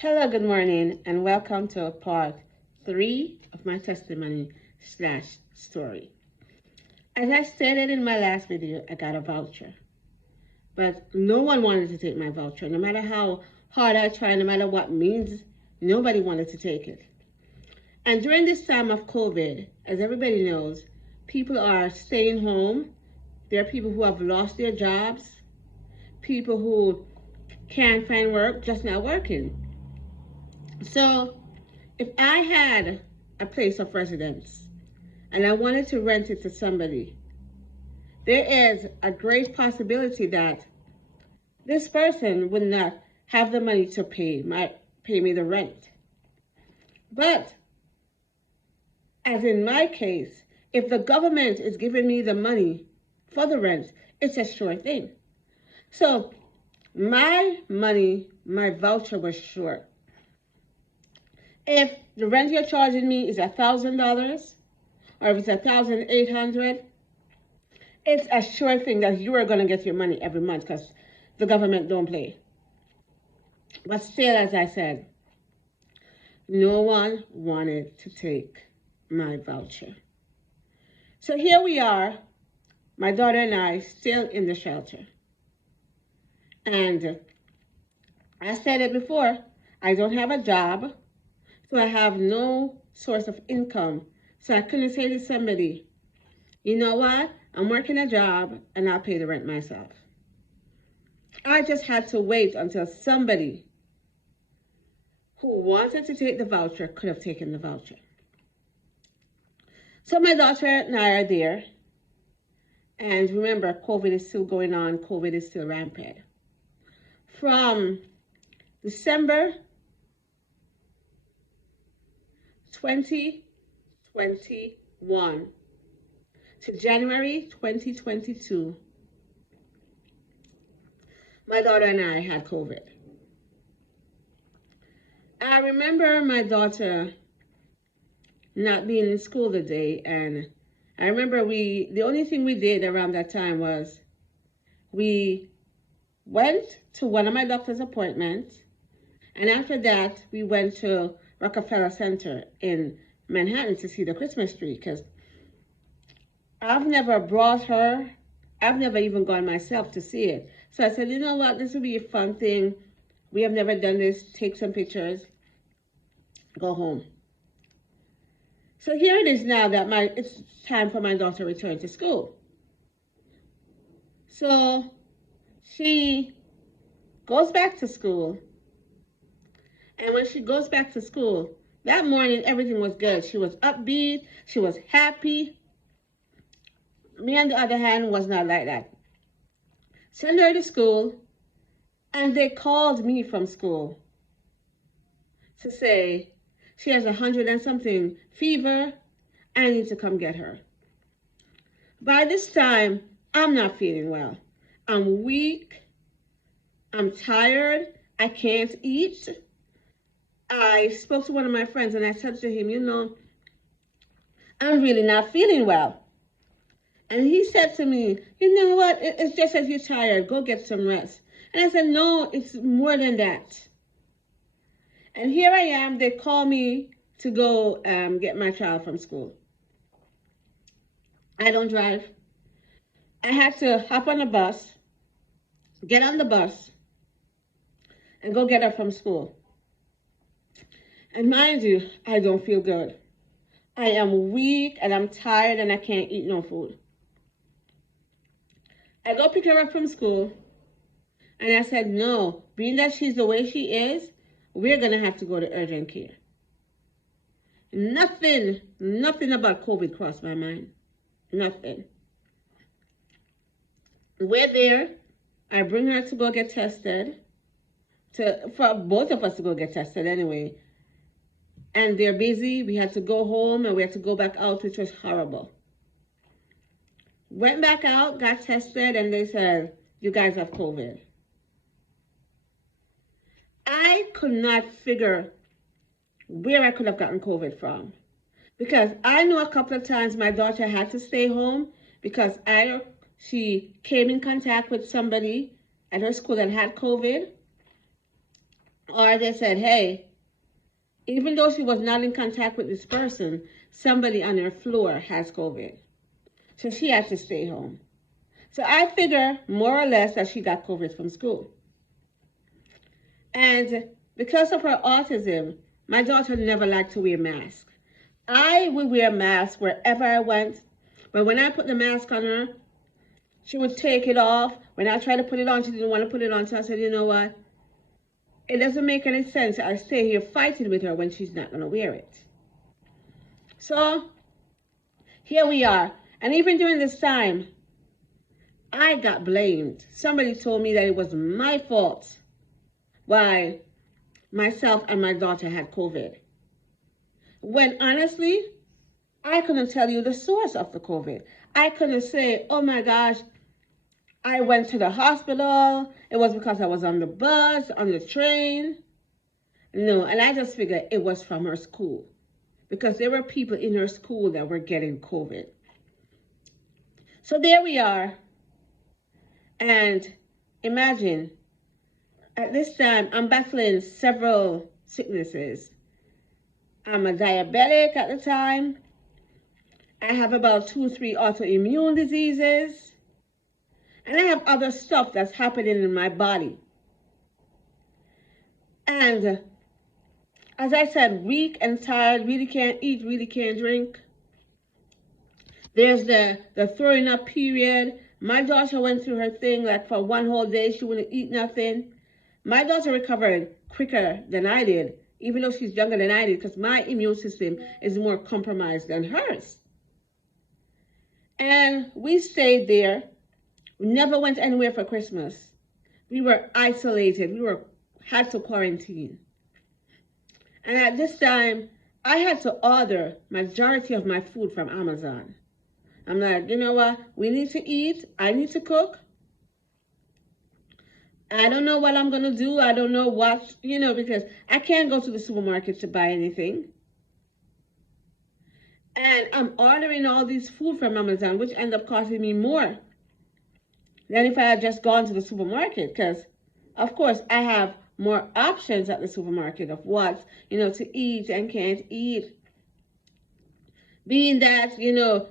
Hello, good morning, and welcome to part 3 of my testimony / story. As I stated in my last video, I got a voucher, but no one wanted to take my voucher. No matter how hard I tried, no matter what means, nobody wanted to take it. And during this time of COVID, as everybody knows, people are staying home. There are people who have lost their jobs, people who can't find work, just not working. So if I had a place of residence and I wanted to rent it to somebody, there is a great possibility that this person would not have the money to pay me the rent. But as in my case, if the government is giving me the money for the rent, it's a sure thing. So my money, my voucher was sure. If the rent you're charging me is $1,000, or if it's $1,800, it's a sure thing that you are going to get your money every month because the government don't play. But still, as I said, no one wanted to take my voucher. So here we are, my daughter and I, still in the shelter. And I said it before, I don't have a job. So I have no source of income. So I couldn't say to somebody, you know what? I'm working a job and I'll pay the rent myself. I just had to wait until somebody who wanted to take the voucher could have taken the voucher. So my daughter and I are there. And remember, COVID is still going on. COVID is still rampant. From December 2021 to January 2022, my daughter and I had COVID. I remember my daughter not being in school the day, and I remember the only thing we did around that time was we went to one of my doctor's appointments, and after that we went to Rockefeller Center in Manhattan to see the Christmas tree, because I've never brought her. I've never even gone myself to see it. So I said, you know what, this would be a fun thing. We have never done this. Take some pictures, go home. So here it is now that it's time for my daughter to return to school. So she goes back to school. And when she goes back to school, that morning, everything was good. She was upbeat. She was happy. Me, on the other hand, was not like that. Send her to school, and they called me from school to say she has 100 and something fever. I need to come get her. By this time, I'm not feeling well. I'm weak. I'm tired. I can't eat. I spoke to one of my friends and I said to him, you know, I'm really not feeling well. And he said to me, you know what, it's just as you're tired, go get some rest. And I said, no, it's more than that. And here I am, they call me to go get my child from school. I don't drive. I had to hop on a bus, get on the bus, and go get her from school. And mind you, I don't feel good. I am weak and I'm tired and I can't eat no food. I go pick her up from school and I said, no, being that she's the way she is, we're going to have to go to urgent care. Nothing about COVID crossed my mind. Nothing. We're there. I bring her to go get tested. For both of us to go get tested anyway. And they're busy. We had to go home and we had to go back out, which was horrible. Went back out, got tested, and they said, you guys have COVID. I could not figure where I could have gotten COVID from. Because I know a couple of times my daughter had to stay home because she came in contact with somebody at her school that had COVID. Or they said, hey, even though she was not in contact with this person, somebody on her floor has COVID. So she had to stay home. So I figure more or less that she got COVID from school. And because of her autism, my daughter never liked to wear masks. I would wear masks wherever I went, but when I put the mask on her, she would take it off. When I tried to put it on, she didn't want to put it on. So I said, you know what? It doesn't make any sense. I stay here fighting with her when she's not going to wear it. So here we are. And even during this time, I got blamed. Somebody told me that it was my fault why myself and my daughter had COVID. When honestly, I couldn't tell you the source of the COVID. I couldn't say, oh my gosh, I went to the hospital. It was because I was on the bus, on the train. No, and I just figured it was from her school because there were people in her school that were getting COVID. So there we are. And imagine, at this time, I'm battling several sicknesses. I'm a diabetic at the time. I have about 2 or 3 autoimmune diseases. And I have other stuff that's happening in my body. And as I said, weak and tired, really can't eat, really can't drink. There's the throwing up period. My daughter went through her thing, like for one whole day, she wouldn't eat nothing. My daughter recovered quicker than I did, even though she's younger than I did, because my immune system is more compromised than hers. And we stayed there. We never went anywhere for Christmas. We were isolated. We had to quarantine. And at this time, I had to order majority of my food from Amazon. I'm like, you know what? We need to eat. I need to cook. I don't know what I'm going to do. I don't know what, because I can't go to the supermarket to buy anything. And I'm ordering all these food from Amazon, which end up costing me more than if I had just gone to the supermarket. Because, of course, I have more options at the supermarket of what, to eat and can't eat. Being that,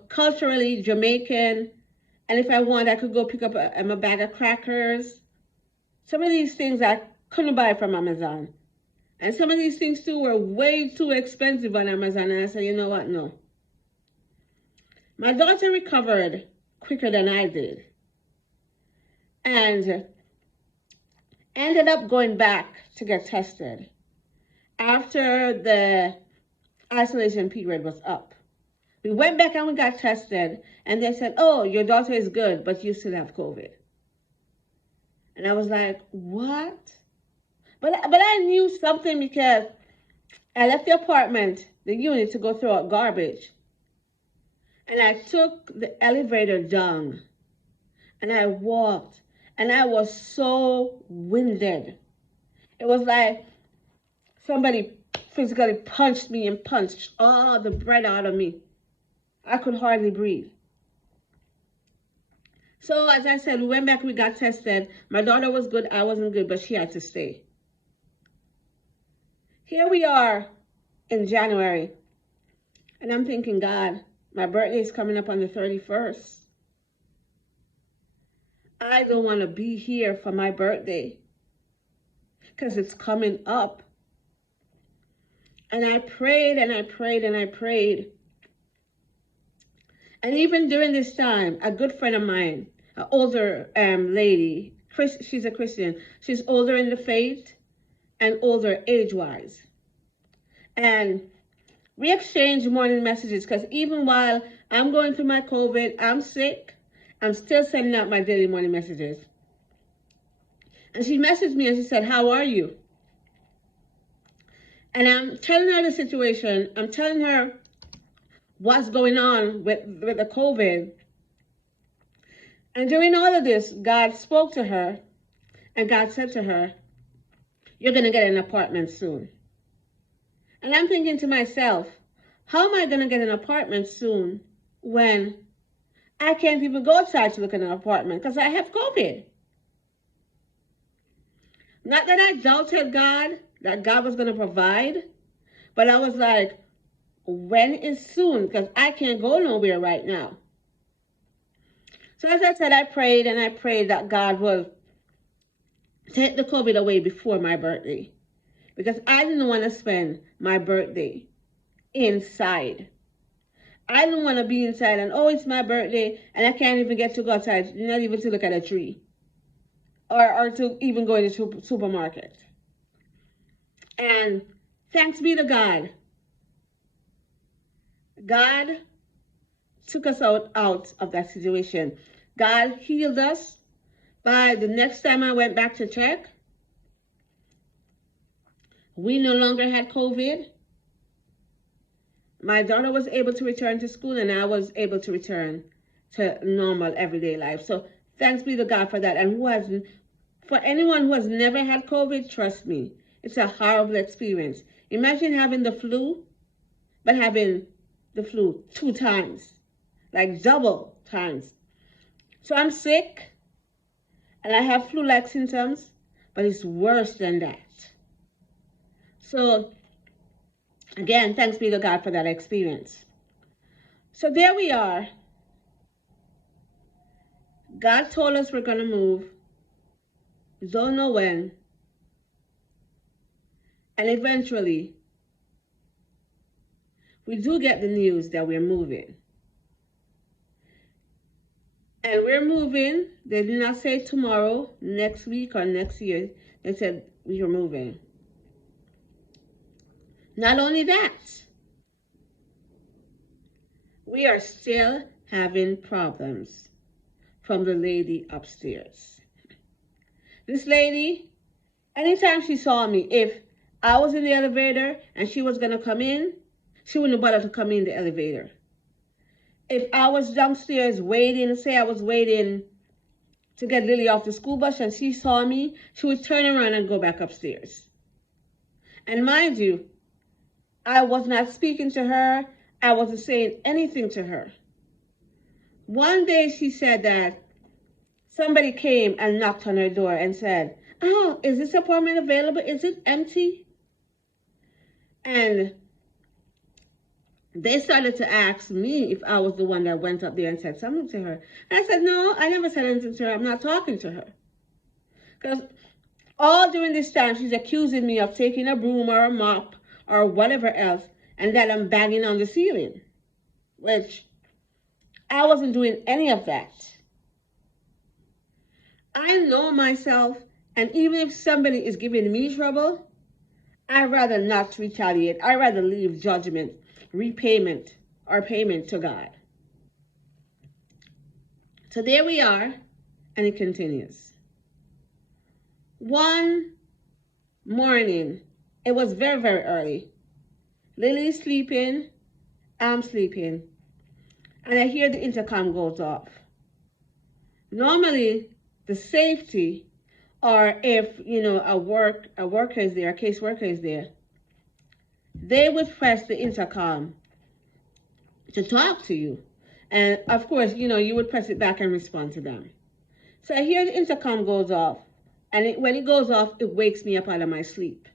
culturally Jamaican, and if I want, I could go pick up a bag of crackers. Some of these things I couldn't buy from Amazon. And some of these things, too, were way too expensive on Amazon. And I said, you know what? No. My daughter recovered quicker than I did. And ended up going back to get tested after the isolation period was up. We went back and we got tested, and they said, oh, your daughter is good, but you still have COVID. And I was like, what? But I knew something because I left the apartment, the unit, to go throw out garbage. And I took the elevator down, and I walked, and I was so winded. It was like somebody physically punched me and punched all the breath out of me. I could hardly breathe. So as I said, we went back, we got tested. My daughter was good, I wasn't good, but she had to stay. Here we are in January, and I'm thinking, God, my birthday is coming up on the 31st. I don't want to be here for my birthday because it's coming up. And I prayed and I prayed and I prayed. And even during this time, a good friend of mine, an older lady, she's a Christian. She's older in the faith and older age-wise. And we exchanged morning messages because even while I'm going through my COVID, I'm sick, I'm still sending out my daily morning messages. And she messaged me and she said, how are you? And I'm telling her the situation. I'm telling her what's going on with the COVID. And during all of this, God spoke to her, and God said to her, you're going to get an apartment soon. And I'm thinking to myself, how am I going to get an apartment soon when I can't even go outside to look at an apartment because I have COVID? Not that I doubted God, that God was going to provide. But I was like, when is soon? Because I can't go nowhere right now. So as I said, I prayed and I prayed that God will take the COVID away before my birthday. Because I didn't want to spend my birthday inside. I don't want to be inside and, oh, it's my birthday and I can't even get to go outside, not even to look at a tree. Or to even go to the supermarket. And thanks be to God. God took us out of that situation. God healed us. By the next time I went back to check, we no longer had COVID. My daughter was able to return to school and I was able to return to normal everyday life. So thanks be to God for that. And for anyone who has never had COVID, trust me, it's a horrible experience. Imagine having the flu, but having the flu 2 times, like double times. So I'm sick and I have flu-like symptoms, but it's worse than that. So again, thanks be to God for that experience. So there we are. God told us we're going to move. Don't know when. And eventually, we do get the news that we're moving. And we're moving. They did not say tomorrow, next week, or next year. They said we are moving. Not only that, we are still having problems from the lady upstairs. This lady, anytime she saw me, if I was in the elevator and she was going to come in, she wouldn't bother to come in the elevator. If I was downstairs waiting, say I was waiting to get Lily off the school bus and she saw me, she would turn around and go back upstairs. And mind you, I was not speaking to her. I wasn't saying anything to her. One day she said that somebody came and knocked on her door and said, "Oh, is this apartment available? Is it empty?" And they started to ask me if I was the one that went up there and said something to her. And I said, no, I never said anything to her. I'm not talking to her. Because all during this time, she's accusing me of taking a broom or a mop or whatever else, and that I'm banging on the ceiling, which I wasn't doing any of that. I know myself, and even if somebody is giving me trouble, I'd rather not retaliate. I'd rather leave judgment, repayment, or payment to God. So there we are, and it continues. One morning, it was very, very early. Lily's sleeping, I'm sleeping, and I hear the intercom goes off. Normally, the safety, or if, a worker is there, a caseworker is there, they would press the intercom to talk to you. And of course, you would press it back and respond to them. So I hear the intercom goes off. And when it goes off, it wakes me up out of my sleep.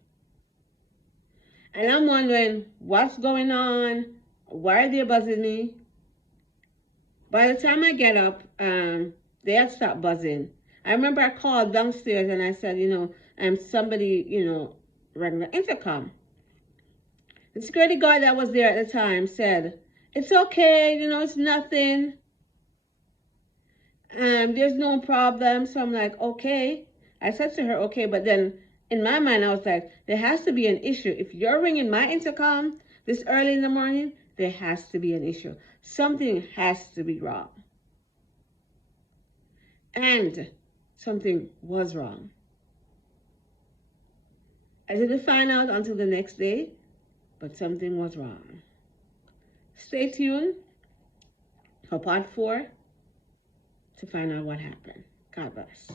And I'm wondering, what's going on? Why are they buzzing me? By the time I get up, they had stopped buzzing. I remember I called downstairs and I said, somebody, rang the intercom. The security guard that was there at the time said, "It's okay, it's nothing. There's no problem." So I'm like, okay. I said to her, okay, but then in my mind, I was like, there has to be an issue. If you're ringing my intercom this early in the morning, there has to be an issue. Something has to be wrong. And something was wrong. I didn't find out until the next day, but something was wrong. Stay tuned for part 4 to find out what happened. God bless.